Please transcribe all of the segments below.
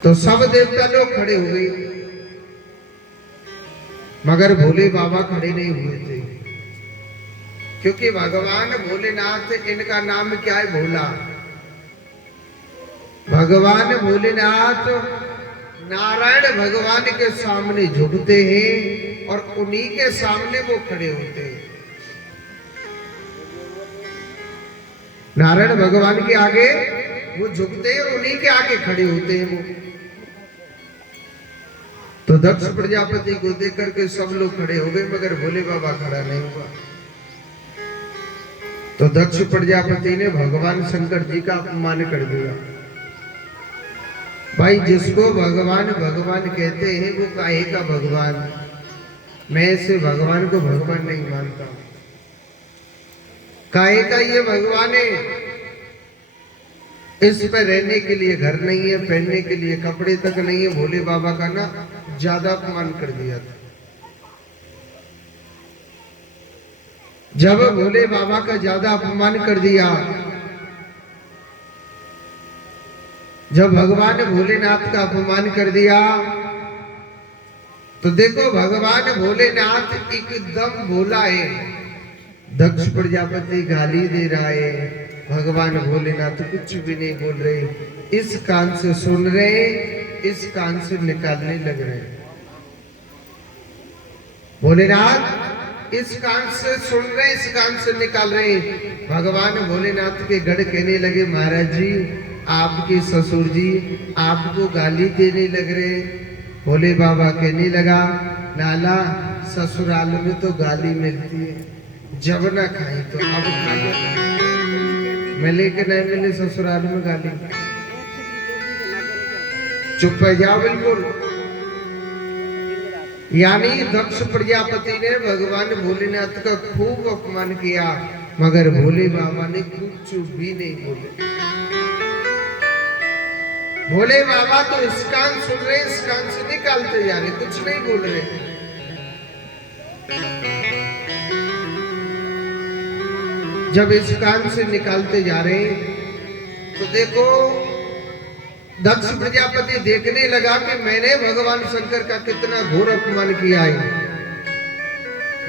तो सब देवता लोग खड़े हो गए, मगर भोले बाबा खड़े नहीं हुए थे, क्योंकि भगवान भोलेनाथ, इनका नाम क्या है? भोला। भगवान भोलेनाथ नारायण भगवान के सामने झुकते हैं और उन्हीं के सामने वो खड़े होते हैं। नारायण भगवान के आगे वो झुकते हैं और उन्हीं के आगे खड़े होते हैं वो। तो दक्ष प्रजापति को देख करके सब लोग खड़े हो गए, मगर भोले बाबा खड़ा नहीं हुआ। तो दक्ष प्रजापति ने भगवान शंकर जी का अपमान कर दिया। भाई, जिसको भगवान भगवान कहते हैं वो काहे का भगवान? मैं ऐसे भगवान को भगवान नहीं मानता। काहे का ये भगवान है? इस पर रहने के लिए घर नहीं है, पहनने के लिए कपड़े तक नहीं है। भोले बाबा का ना ज्यादा अपमान कर दिया था। जब भोले बाबा का ज्यादा अपमान कर दिया, जब भगवान भोलेनाथ का अपमान कर दिया, तो देखो भगवान भोलेनाथ एकदम भोला है। दक्ष प्रजापति गाली दे रहा है, भगवान भोलेनाथ कुछ भी नहीं बोल रहे। इस कान से सुन रहे, इस कान से निकालने लग रहे। भोलेनाथ इस कान से सुन रहे, इस कान से निकाल रहे। भगवान भोलेनाथ के गढ़ कहने लगे, महाराज जी, आपके ससुर जी आपको गाली देने लग रहे। भोले बाबा कहने लगा, लाला, ससुराल में तो गाली मिलती है, जब ना खाई तो अब खाई। मिले कि नहीं मिले ससुराल में गाली? चुप हो जाओ बिल्कुल। यानी दक्ष प्रजापति ने भगवान भोलेनाथ का खूब अपमान किया, मगर भोले बाबा ने कुछ भी नहीं बोले। भोले बाबा तो इस कान सुन रहे, इस कान से निकालते जा रहे, कुछ नहीं बोल रहे। जब इस कान से निकालते जा रहे, तो देखो दक्ष प्रजापति देखने लगा कि मैंने भगवान शंकर का कितना घोर अपमान किया है,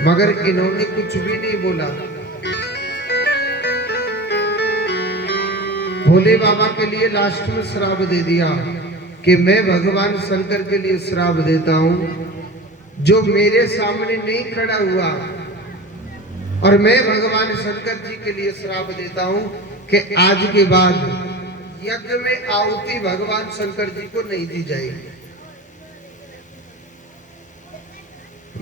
मगर इन्होंने कुछ भी नहीं बोला। भोले बाबा के लिए लास्ट में श्राप दे दिया कि मैं भगवान शंकर के लिए श्राप देता हूं, जो मेरे सामने नहीं खड़ा हुआ, और मैं भगवान शंकर जी के लिए श्राप देता हूं कि आज के बाद यज्ञ में आहुति भगवान शंकर जी को नहीं दी जाएगी।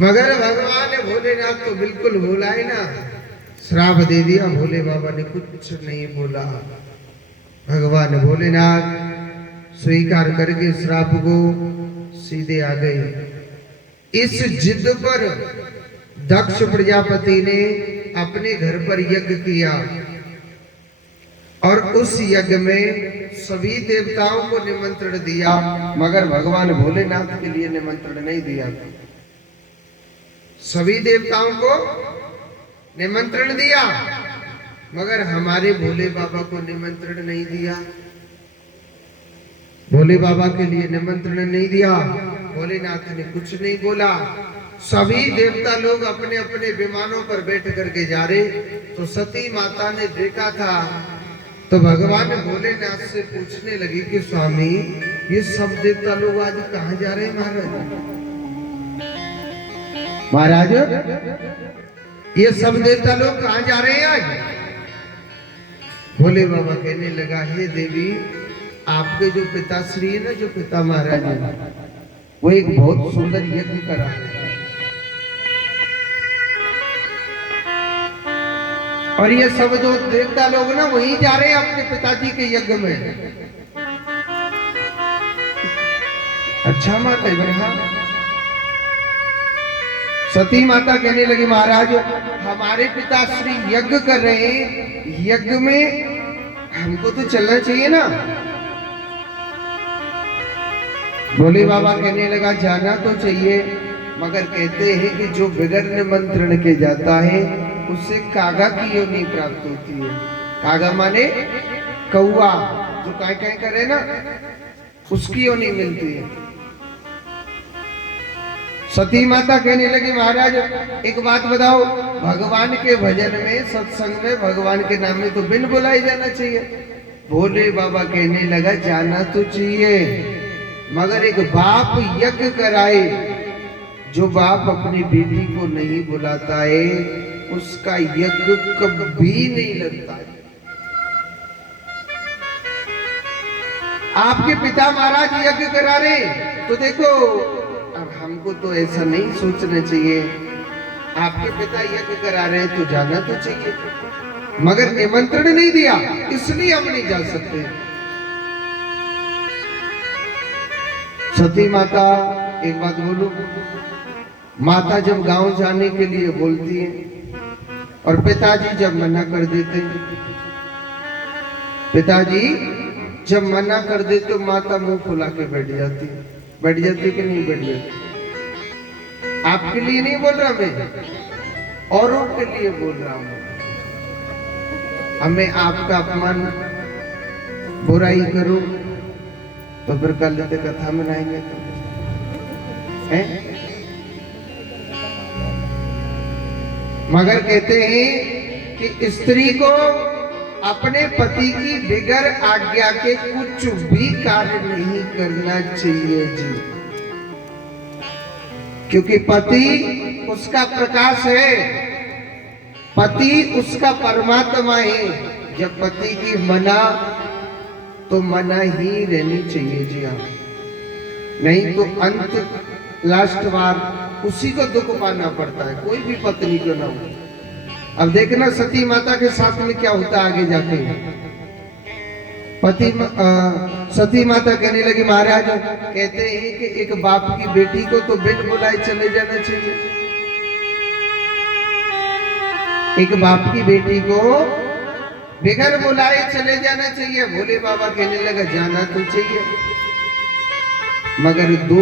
मगर भगवान भोलेनाथ तो बिल्कुल भोला है ना, श्राप दे दिया। भोले बाबा ने कुछ नहीं बोला। भगवान भोलेनाथ स्वीकार करके श्राप को सीधे आ गए। इस जिद पर दक्ष प्रजापति ने अपने घर पर यज्ञ किया, और उस यज्ञ में सभी देवताओं को निमंत्रण दिया, मगर भगवान भोलेनाथ के लिए निमंत्रण नहीं दिया। सभी देवताओं को निमंत्रण दिया, मगर हमारे भोले बाबा को निमंत्रण नहीं दिया। भोले बाबा के लिए निमंत्रण नहीं दिया। भोलेनाथ ने कुछ नहीं बोला। सभी देवता लोग अपने अपने विमानों पर बैठ करके जा रहे, तो सती माता ने देखा था, तो भगवान भोलेनाथ से पूछने लगी कि स्वामी, ये सब देवता लोग आज कहाँ जा रहे हैं महाराज? ये सब देवता लोग कहाँ जा रहे हैं आज? भोले बाबा कहने लगा, हे देवी, आपके जो पिताश्री है ना, जो पिता महाराज है, वो एक बहुत सुंदर यज्ञ करा है, और ये सब जो देवता लोग ना वहीं जा रहे हैं अपने पिताजी के यज्ञ में। अच्छा माता है। सती माता कहने लगी, महाराज, हमारे पिताश्री यज्ञ कर रहे हैं, यज्ञ में हमको तो चलना चाहिए ना। भोले बाबा कहने लगा, जाना तो चाहिए, मगर कहते हैं कि जो बिगड़ निमंत्रण के जाता है उससे कागा की योनि प्राप्त होती है। कागा माने कौआ, जो काय काय करे ना, उसकी योनि मिलती है। सती माता कहने लगी महाराज एक बात बताओ, भगवान के भजन में सत्संग में भगवान के नाम में तो बिन बुलाए जाना चाहिए। भोले बाबा कहने लगा जाना तो चाहिए, मगर एक बाप यज्ञ कराए, जो बाप अपनी बेटी को नहीं बुलाता है उसका यज्ञ कभी नहीं लगता है। आपके पिता महाराज यज्ञ करा रहे तो देखो, अब हमको तो ऐसा नहीं सोचना चाहिए, आपके पिता यज्ञ करा रहे हैं तो जाना तो चाहिए, मगर निमंत्रण नहीं दिया इसलिए हम नहीं जा सकते। सती माता, एक बात बोलूं, माता जब गांव जाने के लिए बोलती है और पिताजी जब मना कर देते हैं, पिताजी जब मना कर दे तो माता मुंह फुला के बैठ जाती कि नहीं बैठ जाती। आपके लिए नहीं बोल रहा मैं, औरों के लिए बोल रहा हूं। हमें आपका अपमान बुराई करो तो फिर कल लेते कथा मनाएंगे तो है? मगर कहते हैं कि स्त्री को अपने पति की बिगर आज्ञा के कुछ भी कार्य नहीं करना चाहिए जी, क्योंकि पति उसका प्रकाश है, पति उसका परमात्मा है। जब पति की मना तो मना ही रहनी चाहिए जी हाँ, नहीं तो अंत लास्ट बार उसी को दुख पाना पड़ता है, कोई भी पत्नी को ना हो। अब देखना सती माता के साथ में क्या होता आगे जाके। सती माता कहने लगी महाराज कहते हैं कि एक बाप की बेटी को तो बिन बुलाए चले जाना चाहिए, एक बाप की बेटी को बिगर बुलाए चले जाना चाहिए। भोले बाबा कहने लगा जाना तो चाहिए, मगर 2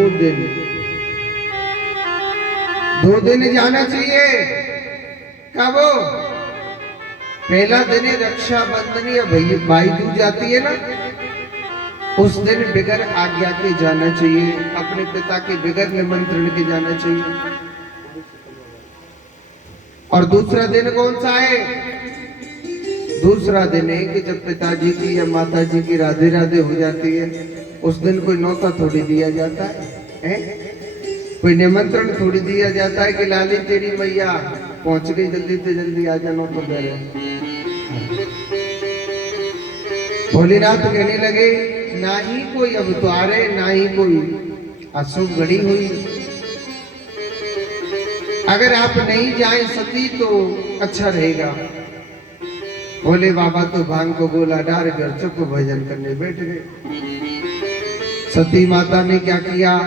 दिन जाना चाहिए। कब? पहला दिन रक्षाबंधन या भाई दूज जाती है ना, उस दिन बिगर आज्ञा के जाना चाहिए, अपने पिता के बिगर निमंत्रण के जाना चाहिए। और दूसरा दिन कौन सा है? दूसरा दिन है कि जब पिताजी की या माताजी की राधे राधे हो जाती है, उस दिन कोई न्योता थोड़ी दिया जाता है? कोई निमंत्रण थोड़ी दिया जाता है कि लाली तेरी मैया पहुंच गई, जल्दी से जल्दी आ जाना तो गए। भोलेनाथ कहने लगे ना ही कोई अवतार है, ना ही कोई अशुभ घड़ी हुई, अगर आप नहीं जाए सती तो अच्छा रहेगा। भोले बाबा तो भांग को गोला डाल कर चुप भजन करने बैठ गए। सती माता ने क्या किया?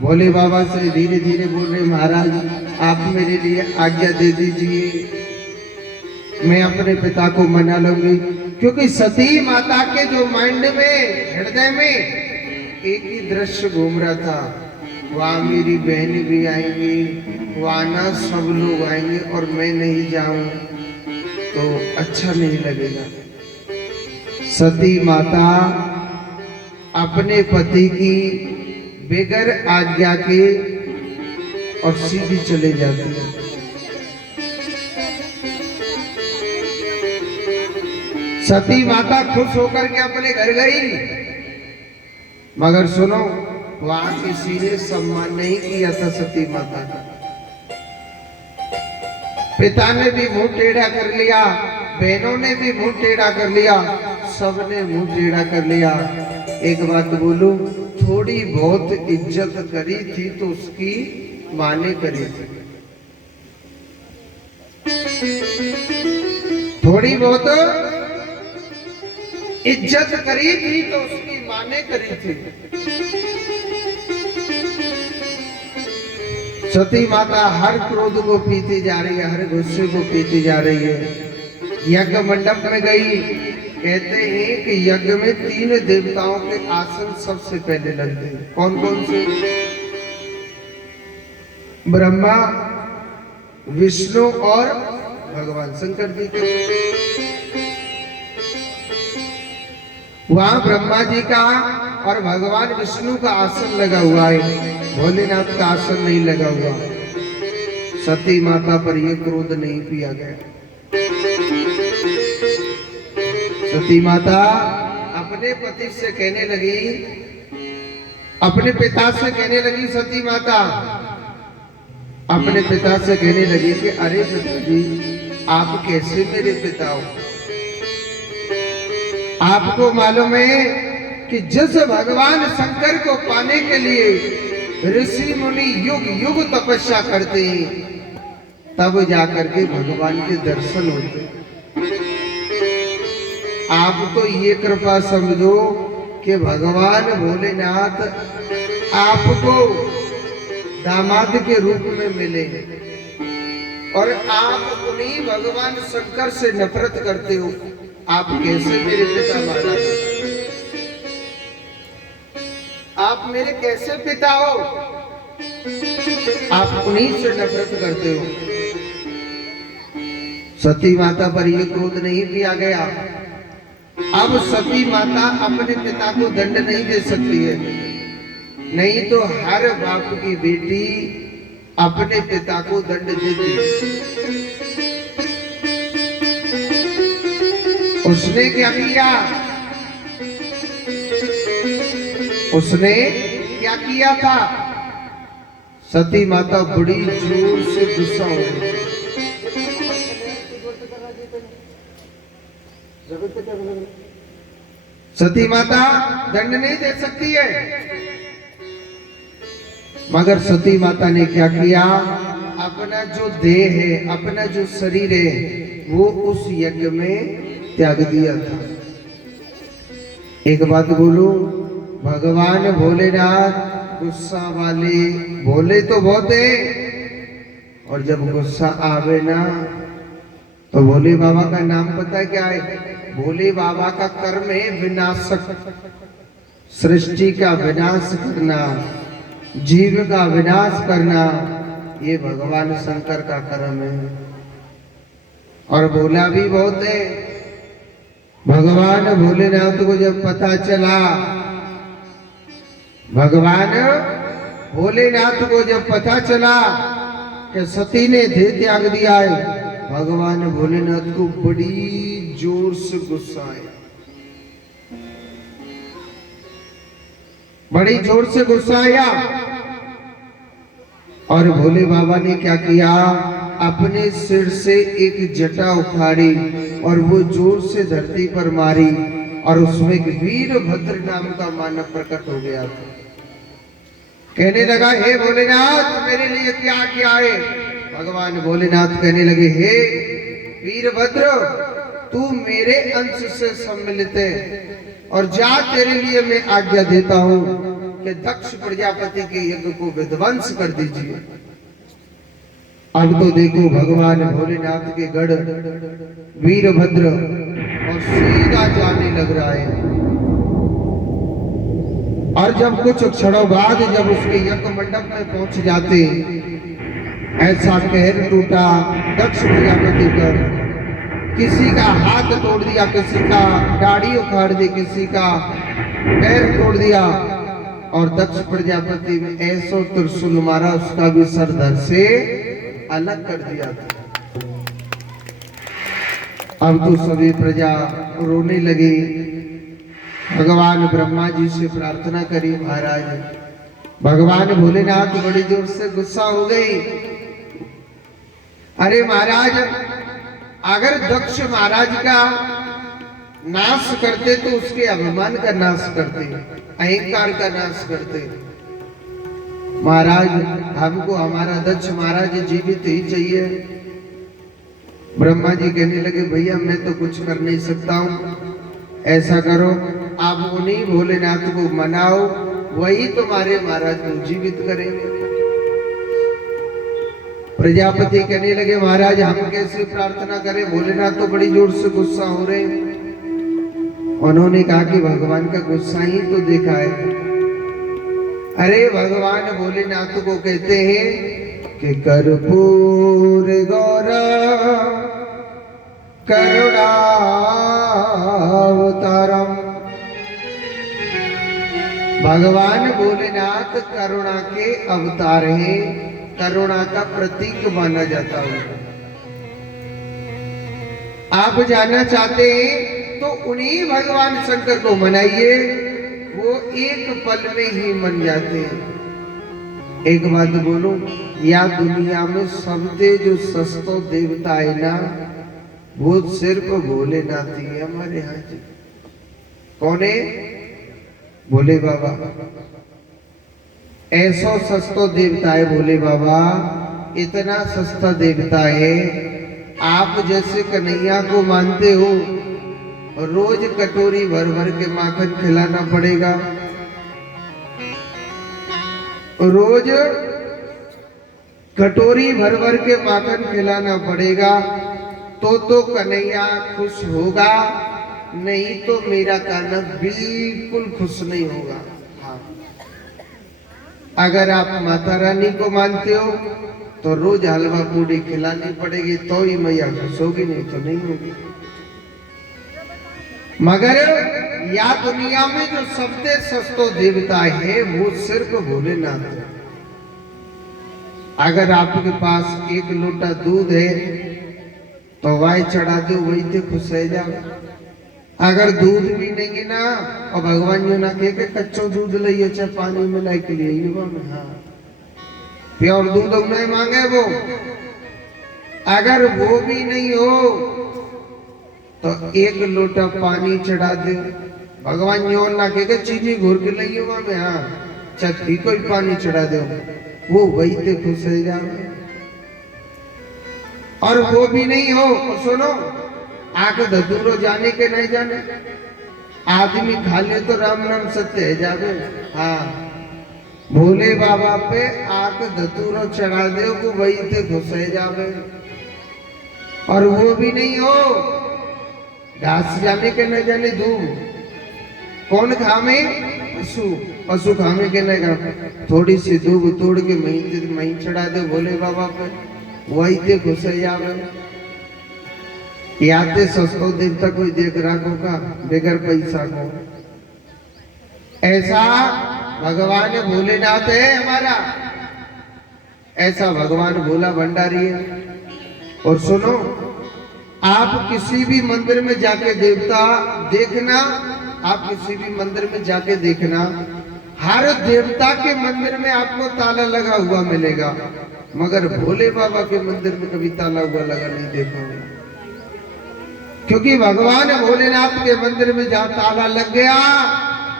भोले बाबा से धीरे धीरे बोल रहे महाराज आप मेरे लिए आज्ञा दे दीजिए, मैं अपने पिता को मना लूंगी। क्योंकि सती माता के जो माइंड में, हृदय में एक ही दृश्य घूम रहा था, वहां मेरी बहन भी आएंगी, वहां ना सब लोग आएंगे और मैं नहीं जाऊं तो अच्छा नहीं लगेगा। सती माता अपने पति की बेगर आज्ञा के और सीधी चले जाती है। सती माता खुश होकर के अपने घर गई, मगर सुनो वहां किसी ने सम्मान नहीं किया था सती माता का। पिता ने भी मुंह टेढ़ा कर लिया, बहनों ने भी मुंह टेढ़ा कर लिया, सबने मुंह टेढ़ा कर लिया। एक बात बोलूं, थोड़ी बहुत इज्जत करी थी तो उसकी मां ने करी थी, थोड़ी बहुत इज्जत करी थी तो उसकी मां ने करी थी। सती माता हर क्रोध को पीती जा रही है, हर गुस्से को पीती जा रही है। यज्ञ मंडप में गई, कहते हैं कि यज्ञ में 3 देवताओं के आसन सबसे पहले लगते हैं। कौन कौन से? ब्रह्मा, विष्णु और भगवान शंकर जी के। वहां ब्रह्मा जी का और भगवान विष्णु का आसन लगा हुआ है, भोलेनाथ का आसन नहीं लगा हुआ। सती माता पर यह क्रोध नहीं किया गया। सती माता अपने पति से कहने लगी, अपने पिता से कहने लगी, सती माता अपने पिता से कहने लगी कि अरे पिताजी, आप कैसे मेरे पिता हो? आपको मालूम है कि जिस भगवान शंकर को पाने के लिए ऋषि मुनि युग युग तपस्या करते हैं, तब जाकर के भगवान के दर्शन होते। आप तो ये कृपा समझो कि भगवान भोलेनाथ आपको दामाद के रूप में मिले और आप उन्हीं भगवान शंकर से नफरत करते हो। आप कैसे मेरे पिता महाराज? आप मेरे कैसे पिता हो? आप उन्हीं से नफरत करते हो। सती माता पर यह क्रोध नहीं किया गया। अब सती माता अपने पिता को दंड नहीं दे सकती है, नहीं तो हर बाप की बेटी अपने पिता को दंड देती है। उसने क्या किया? उसने क्या किया था? सती माता बड़ी जोर से गुस्सा हो गई। सती माता दंड नहीं दे सकती है, मगर सती माता ने क्या किया? अपना जो देह है, अपना जो शरीर है, वो उस यज्ञ में त्याग दिया था। एक बात बोलू, भगवान भोलेनाथ गुस्सा वाले, भोले तो बहुत है, और जब गुस्सा आवे ना तो भोले बाबा का नाम पता है क्या है? भोले बाबा का कर्म है विनाशक, सृष्टि का विनाश करना, जीव का विनाश करना, ये भगवान शंकर का कर्म है। और भोला भी बहुत है। भगवान भोलेनाथ को जब पता चला, भगवान भोलेनाथ को जब पता चला कि सती ने देह त्याग दिया है, भगवान भोलेनाथ को बड़ी जोर से गुस्सा आया, बड़ी जोर से गुस्सा आया। और भोले बाबा ने क्या किया? अपने सिर से एक जटा उखाड़ी और वो जोर से धरती पर मारी, और उसमें एक वीरभद्र नाम का मानव प्रकट हो गया था। कहने लगा, हे भोलेनाथ, मेरे लिए क्या किया है? भगवान भोलेनाथ कहने लगे, हे वीरभद्र, तू मेरे अंश से सम्मिलित है, और जा, तेरे लिए मैं आज्ञा देता हूं कि दक्ष प्रजापति के यज्ञ को विध्वंस कर दीजिए। अब तो देखो भगवान भोलेनाथ के गढ़ वीरभद्र और सीधा जाने लग रहा है। और जब कुछ क्षणों बाद जब उसके यज्ञ मंडप में पहुंच जाते, ऐसा कहर टूटा दक्ष प्रजापति पर, किसी का हाथ तोड़ दिया, किसी का दाढ़ी उखाड़ दी, किसी का पैर तोड़ दिया, और दक्ष प्रजापति में ऐसा त्रिशूल मारा, उसका भी सर धड़ से अलग कर दिया था। अब तो सभी प्रजा रोने लगी। भगवान ब्रह्मा जी से प्रार्थना करी, महाराज भगवान भोलेनाथ बड़ी जोर से गुस्सा हो गई। अरे महाराज, अगर दक्ष महाराज का नाश करते तो उसके अभिमान का नाश करते, अहंकार का नाश करते। महाराज, हमको हमारा दक्ष महाराज जीवित ही चाहिए। ब्रह्मा जी कहने लगे, भैया मैं तो कुछ कर नहीं सकता हूँ, ऐसा करो, आप उन्हीं भोलेनाथ को मनाओ, वही तुम्हारे महाराज को जीवित करेंगे। प्रजापति कहने लगे, महाराज हम कैसे प्रार्थना करें? भोलेनाथ तो बड़ी जोर से गुस्सा हो रहे हैं। उन्होंने कहा कि भगवान का गुस्सा ही तो देखा है। अरे भगवान भोलेनाथ को कहते हैं कि कर्पूर गौरव करुणावतारम भगवान भोलेनाथ करुणा के अवतार हैं, करुणा का प्रतीक माना जाता है। आप जानना चाहते हैं तो उन्हीं भगवान शंकर को मनाइए, वो एक पल में ही मन जाते हैं। एक बात बोलो, या दुनिया में सबसे जो सस्तो देवता है ना, वो सिर्फ भोलेनाथ ही है हमारे यहाँ जी। कौन है? भोले बाबा। ऐसा सस्तो देवता है भोले बाबा, इतना सस्ता देवता है। आप जैसे कन्हैया को मानते हो, रोज कटोरी भर भर के माखन खिलाना पड़ेगा, रोज कटोरी भर भर के माखन खिलाना पड़ेगा, तो कन्हैया खुश होगा, नहीं तो मेरा कान्हा बिल्कुल खुश नहीं होगा। हाँ। अगर आप माता रानी को मानते हो तो रोज हलवा पूड़ी खिलानी पड़ेगी, तो ही मैया खुश होगी, नहीं तो नहीं होगी। मगर या दुनिया में जो सबसे सस्तो देवता है वो सिर्फ भोलेनाथ है। अगर आपके पास एक लोटा दूध है तो वाय चढ़ा दो, वही तो खुश रह जाओ। अगर दूध भी नहीं है ना, और भगवान जो ना कहे कच्चो दूध लिये चाहे पानी मिलाई के लिए युवा में, हाँ प्योर दूध नहीं मांगे वो। अगर वो भी नहीं हो तो एक लोटा पानी चढ़ा दो, भगवान यो ना कहे चीनी घोर के लिए युवा में, हाँ चक्की कोई पानी चढ़ा दो, वो वही ते खुश रह जाओगे। और वो भी नहीं हो तो सुनो, आंख धतूरो जाने के नहीं जाने, आदमी खा ले तो राम नाम सत्य है जावे। हाँ, भोले बाबा पे आंख धतूरो चढ़ा दे, वो वही ते खुश रह जावे। और वो भी नहीं हो, घास जाने के न जाने दूध, कौन खामे? पशु। पशु खामे के न खा, थोड़ी सी दूध तोड़ के मही चढ़ा दे भोले बाबा पे, वही ते खुश रह जावे। याते सस्तो देवता कोई देख रखो का बगैर पैसा को। ऐसा भगवान भोलेनाथ है हमारा, ऐसा भगवान भोला भंडारी है। और सुनो, आप किसी भी मंदिर में जाके देवता देखना, आप किसी भी मंदिर में जाके देखना, हर देवता के मंदिर में आपको ताला लगा हुआ मिलेगा, मगर भोले बाबा के मंदिर में कभी ताला हुआ लगा नहीं देखा होगा। क्योंकि भगवान भोलेनाथ के मंदिर में जहाँ ताला लग गया,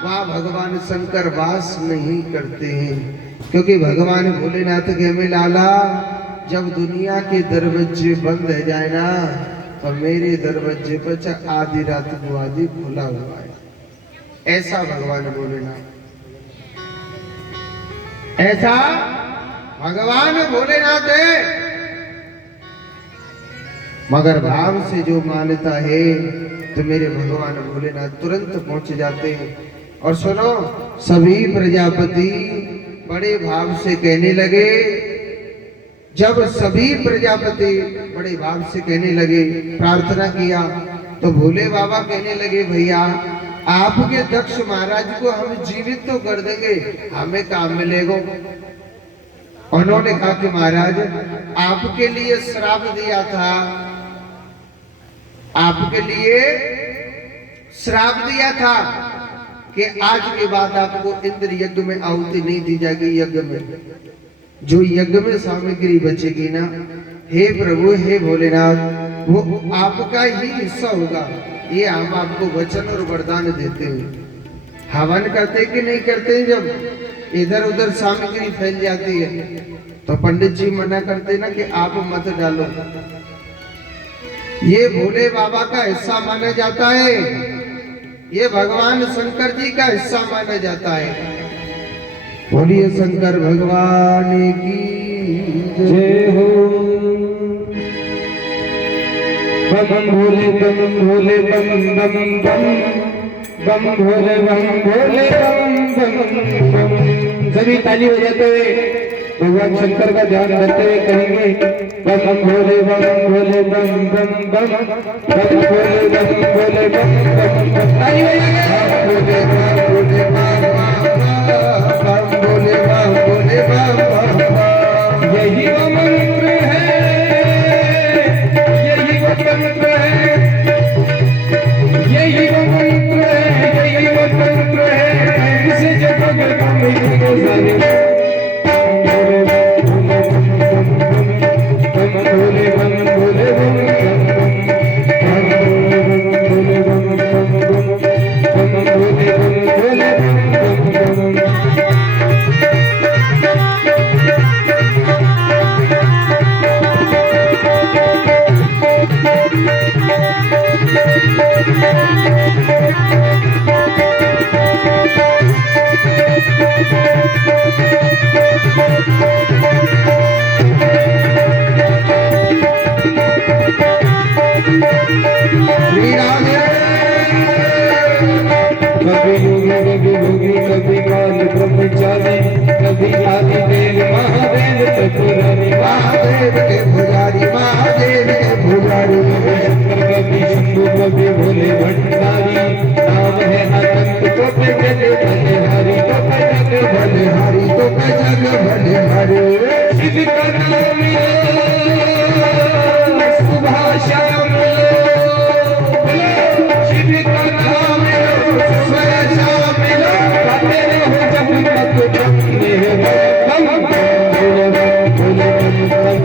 वहाँ भगवान शंकर वास नहीं करते हैं। क्योंकि भगवान भोलेनाथ के में लाला, जब दुनिया के दरवाजे बंद हो जाए ना, तो मेरे दरवाजे पर आधी रात को आदि खुला हुआ है। ऐसा भगवान भोलेनाथ, ऐसा भगवान भोलेनाथ है। मगर भाव से जो मानता है तो मेरे भगवान भोलेनाथ तुरंत पहुंच जाते हैं। और सुनो, सभी प्रजापति बड़े भाव से कहने लगे, जब सभी प्रजापति बड़े भाव से कहने लगे, प्रार्थना किया, तो भोले बाबा कहने लगे, भैया आपके दक्ष महाराज को हम जीवित तो कर देंगे, हमें काम मिलेगा। उन्होंने कहा कि महाराज आपके लिए श्राप दिया था, आपके लिए श्राप दिया था कि आज के बाद आपको इंद्र यज्ञ में आहुति नहीं दी जाएगी। यज्ञ में जो यज्ञ में सामग्री बचेगी ना, हे प्रभु हे भोलेनाथ, वो आपका ही हिस्सा होगा। ये हम आपको वचन और वरदान देते हैं। हवन करते कि नहीं करते? जब इधर उधर सामग्री फैल जाती है तो पंडित जी मना करते ना कि आप मत डालो। ये भोले बाबा का हिस्सा माना जाता है, ये भगवान शंकर जी का हिस्सा माना जाता है। बोलिए शंकर भगवान की जय हो। बम भोले बम भोले बम बम बम, बम भोले बम भोले बम बम बम। सभी ताली बजाते हुए भगवान शंकर का ध्यान करते हुए कहेंगे, बम भोले बम भोले बम बम बम, बम भोले बम भोले बम बम बम। ताली बजाएंगे। श्री राधे। कभी योगी कभी भोगी कभी काल ब्रह्मचारी कभी आदि देव महादेव त्रिपुरारी महादेव के पुजारी, महादेव के पुजारी, कभी शंभु कभी भोले भंडारी नाम है अनंत तो पे जग बलिहारी तो पे जग बलिहारी तो के जग बलिहारी। शिव का नाम सुबह शाम शिव का नाम सुबह शाम गाते रहो जब तक बंदे बम भोले भोले बम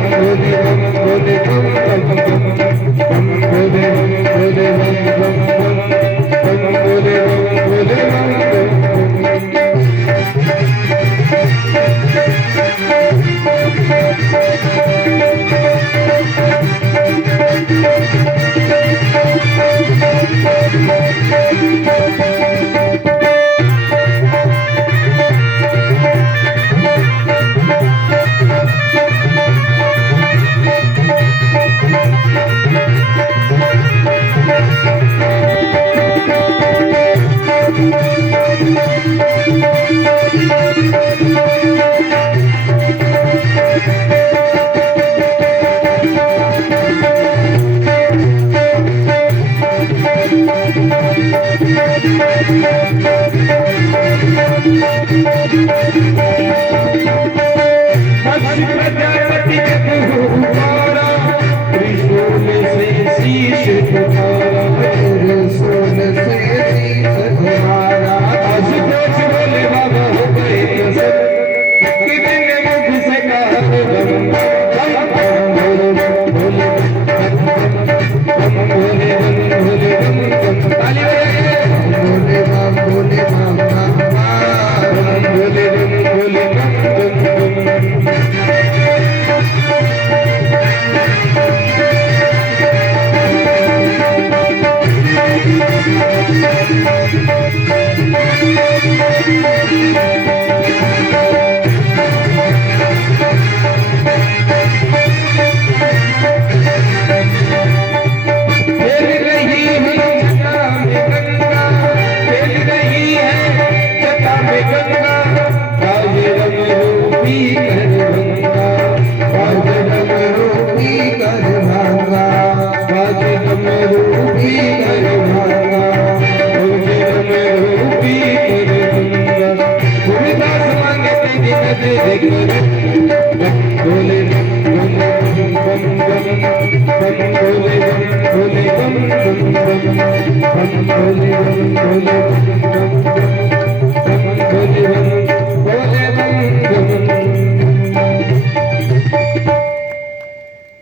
भोले बम भोले बम बम भोले भोले बम बम भोले भोले बम प्रजापति तुम्हारा त्रिशूल से शीश तुम्हारा त्रिशूल से शीश तुम्हारा। आशुतोष बोले बाबा हो गए कसम कितने मुख से कहा बम भोले भोले भोले भोले ताली भोले बम भोले बम बम भोले भोले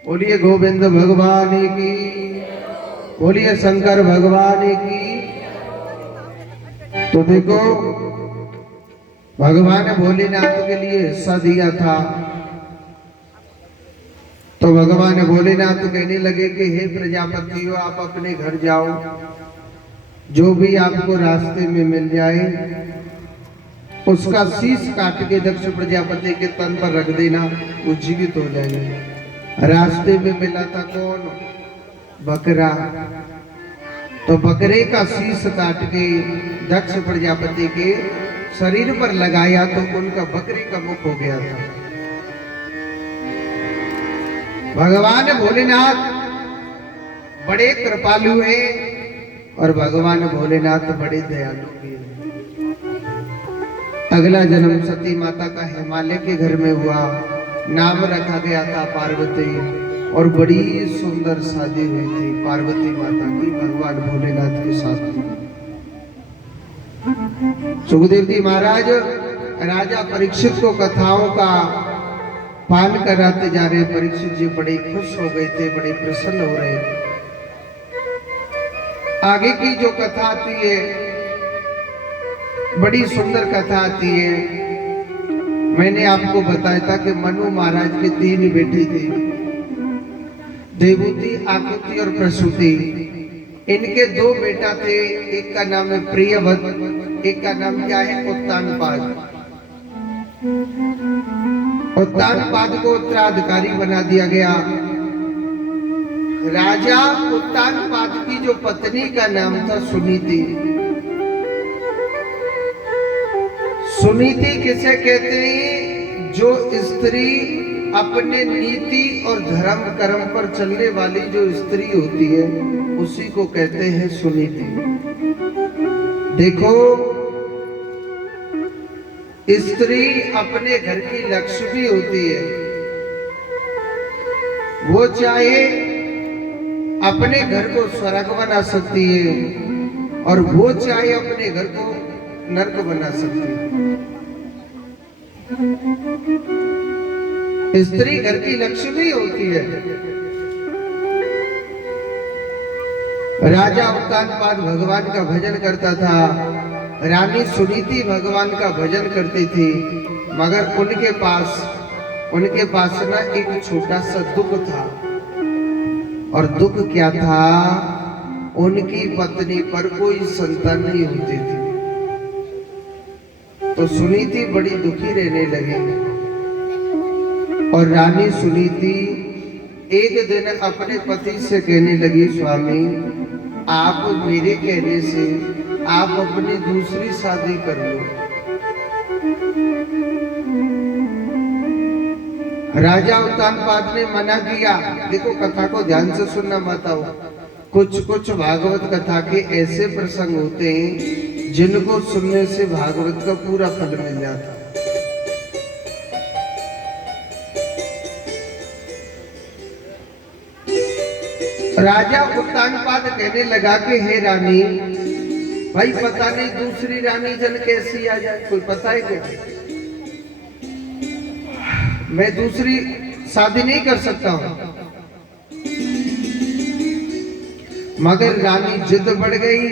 बोलिए गोविंद भगवान की, बोलिए शंकर भगवान की। तो देखो भगवान भोलेनाथ के लिए हिस्सा दिया था, तो भगवान भोलेनाथ कहने लगे कि हे प्रजापतियों आप अपने घर जाओ, जो भी आपको रास्ते में मिल जाए उसका शीश काट के दक्ष प्रजापति के तन पर रख देना, वो जीवित हो जाएंगे। रास्ते में मिला था कौन? बकरा। तो बकरे का शीश काट के दक्ष प्रजापति के शरीर पर लगाया तो उनका बकरे का मुख हो गया था। भगवान भोलेनाथ बड़े कृपालु हैं और भगवान भोलेनाथ बड़े दयालु भी हैं। अगला जन्म सती माता का हिमालय के घर में हुआ, नाम रखा गया था पार्वती, और बड़ी सुंदर शादी हुई थी पार्वती माता की भगवान भोलेनाथ के साथ। सुखदेव जी महाराज राजा परीक्षित को कथाओं का पान कराते जा रहे। परीक्षित जी बड़े खुश हो गए थे, बड़े प्रसन्न हो रहे। आगे की जो कथा आती है बड़ी सुंदर कथा आती है। मैंने आपको बताया था कि मनु महाराज के 3 बेटे थे, देवूति, आकृति और प्रसूति। इनके 2 बेटा थे, एक का नाम है प्रियव्रत एक का नाम क्या है, उत्तानपाद। उत्तानपाद को उत्तराधिकारी बना दिया गया। राजा उत्तानपाद की जो पत्नी का नाम था सुनीति। सुनीति किसे कहते हैं? जो स्त्री अपने नीति और धर्म कर्म पर चलने वाली जो स्त्री होती है उसी को कहते हैं सुनीति। देखो, स्त्री अपने घर की लक्ष्मी होती है। वो चाहे अपने घर को स्वर्ग बना सकती है और वो चाहे अपने घर को नरक बना सकती है। स्त्री घर की लक्ष्मी होती है। राजा उत्तानपाद भगवान का भजन करता था, रानी सुनीति भगवान का भजन करती थी, मगर उनके पास ना एक छोटा सा दुख था। और दुख क्या था? उनकी पत्नी पर कोई संतान नहीं होती थी। तो सुनीति बड़ी दुखी रहने लगी और रानी सुनीति एक दिन अपने पति से कहने लगी, स्वामी, आप मेरे कहने से आप अपनी दूसरी शादी कर लो। राजा उत्तानपाद ने मना किया। देखो, कथा को ध्यान से सुनना माताओं। कुछ भागवत कथा के ऐसे प्रसंग होते हैं जिनको सुनने से भागवत का पूरा फल मिल जाता है। राजा उत्तानपाद कहने लगा कि हे रानी, भाई पता नहीं दूसरी रानी जन कैसी आ जाए, कोई पता है क्या? मैं दूसरी शादी नहीं कर सकता हूं। मगर रानी जिद बढ़ गई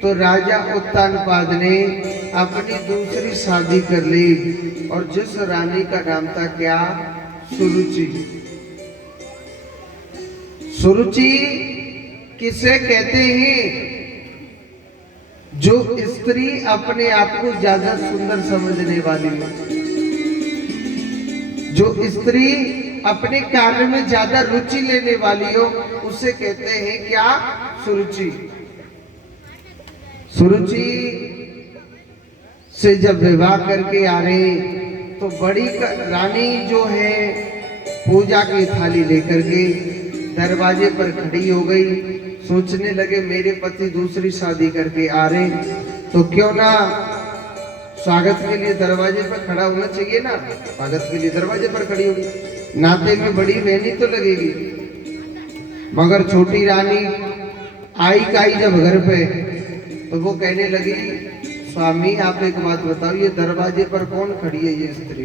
तो राजा उत्तानपाद ने अपनी दूसरी शादी कर ली और जिस रानी का नाम था क्या? सुरुचि। सुरुचि किसे कहते हैं? जो स्त्री अपने आप को ज्यादा सुंदर समझने वाली हो, जो स्त्री अपने कार्य में ज्यादा रुचि लेने वाली हो, उसे कहते हैं क्या? सुरुचि। सुरुचि से जब विवाह करके आ रहे तो बड़ी रानी जो है पूजा की थाली लेकर के दरवाजे पर खड़ी हो गई। सोचने लगे मेरे पति दूसरी शादी करके आ रहे तो क्यों ना स्वागत के लिए दरवाजे पर खड़ा होना चाहिए ना। स्वागत के लिए दरवाजे पर खड़ी होगी, नाते में बड़ी बहनी तो लगेगी। मगर छोटी रानी आई काई जब घर पे तो वो कहने लगी, स्वामी आप एक बात बताओ, ये दरवाजे पर कौन खड़ी है ये स्त्री?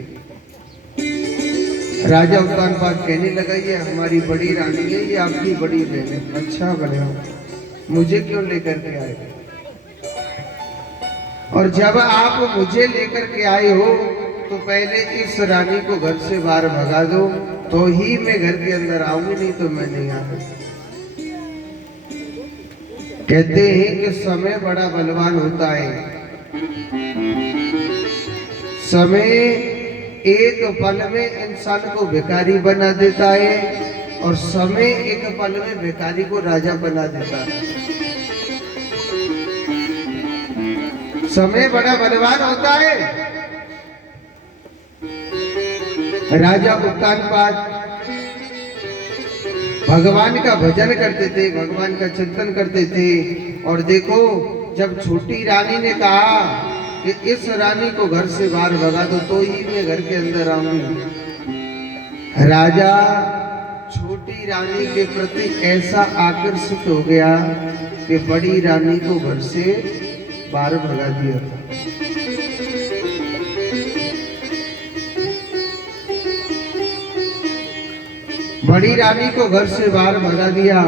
राजा उत्तानपाद कहने लगा, ये हमारी बड़ी रानी है, ये आपकी बड़ी बहन है। अच्छा बने हो, मुझे क्यों लेकर के आए? और जब आप मुझे लेकर के आए हो तो पहले इस रानी को घर से बाहर भगा दो तो ही मैं घर के अंदर आऊंगी, नहीं तो मैं नहीं आऊंगी। कहते हैं कि समय बड़ा बलवान होता है। समय एक पल में इंसान को भिखारी बना देता है और समय एक पल में भिखारी को राजा बना देता है। समय बड़ा बलवान होता है। राजा उत्तानपाद भगवान का भजन करते थे, भगवान का चिंतन करते थे। और देखो, जब छोटी रानी ने कहा कि इस रानी को घर से बाहर भगा दो तो ही मैं घर के अंदर आऊंगी, राजा छोटी रानी के प्रति ऐसा आकर्षित हो गया कि बड़ी रानी को घर से बाहर भगा दिया था। बड़ी रानी को घर से बाहर भगा दिया।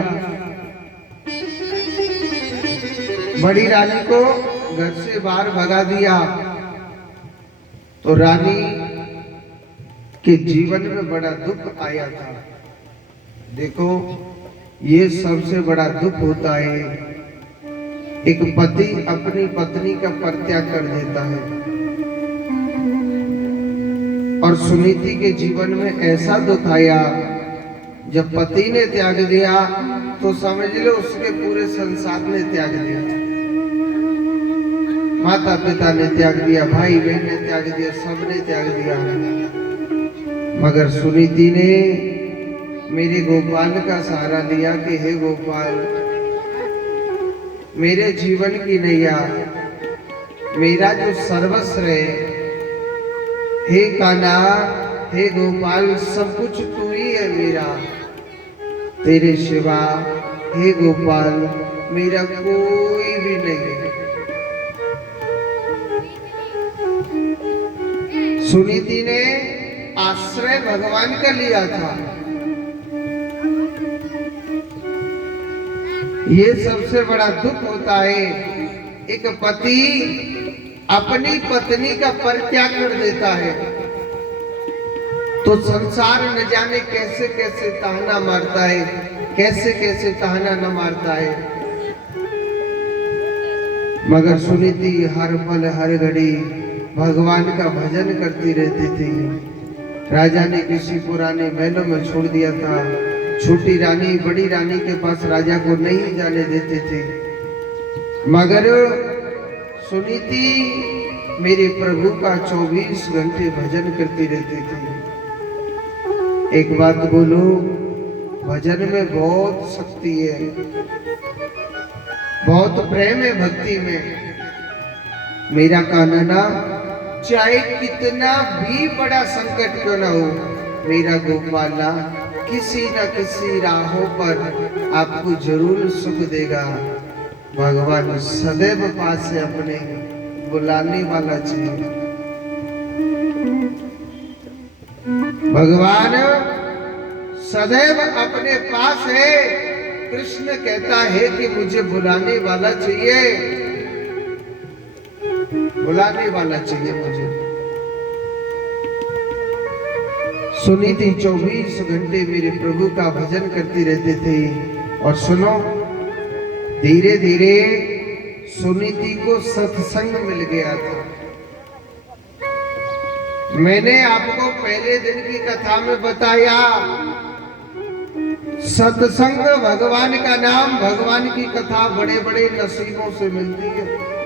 बड़ी रानी को घर से बाहर भगा दिया तो रानी के जीवन में बड़ा दुख आया था। देखो, ये सबसे बड़ा दुख होता है एक पति अपनी पत्नी का परित्याग कर देता है और सुनीति के जीवन में ऐसा दुख आया, जब पति ने त्याग दिया तो समझ लो उसके पूरे संसार ने त्याग दिया। माता पिता ने त्याग दिया, भाई बहन ने त्याग दिया, सबने त्याग दिया, मगर सुनीति ने मेरे गोपाल का सहारा लिया कि हे गोपाल, मेरे जीवन की नैया, मेरा जो सर्वस्व है, हे कान्हा, हे गोपाल, सब कुछ तू ही है मेरा, तेरे सिवा हे गोपाल मेरा कोई भी नहीं है। सुनीति ने आश्रय भगवान का लिया था। ये सबसे बड़ा दुख होता है, एक पति अपनी पत्नी का परित्याग कर देता है तो संसार न जाने कैसे कैसे ताना मारता है, कैसे कैसे ताना न मारता है। मगर सुनीति हर पल हर घड़ी भगवान का भजन करती रहती थी। राजा ने किसी पुराने महलों में छोड़ दिया था, छोटी रानी बड़ी रानी के पास राजा को नहीं जाने देते थे, मगर सुनीति मेरे प्रभु का 24 घंटे भजन करती रहती थी। एक बात बोलो, भजन में बहुत शक्ति है, बहुत प्रेम है भक्ति में। मेरा कान्हा, चाहे कितना भी बड़ा संकट क्यों ना हो, मेरा गोपाला किसी न किसी राहों पर आपको जरूर सुख देगा। भगवान सदैव पास है, अपने बुलाने वाला चाहिए। भगवान सदैव अपने पास है। कृष्ण कहता है कि मुझे बुलाने वाला चाहिए, बुलाने वाला चाहिए मुझे। सुनीति 24 घंटे मेरे प्रभु का भजन करती रहते थे। और सुनो, धीरे धीरे सुनीति को सत्संग मिल गया था। मैंने आपको पहले दिन की कथा में बताया, सत्संग भगवान का नाम, भगवान की कथा बड़े बड़े नसीबों से मिलती है।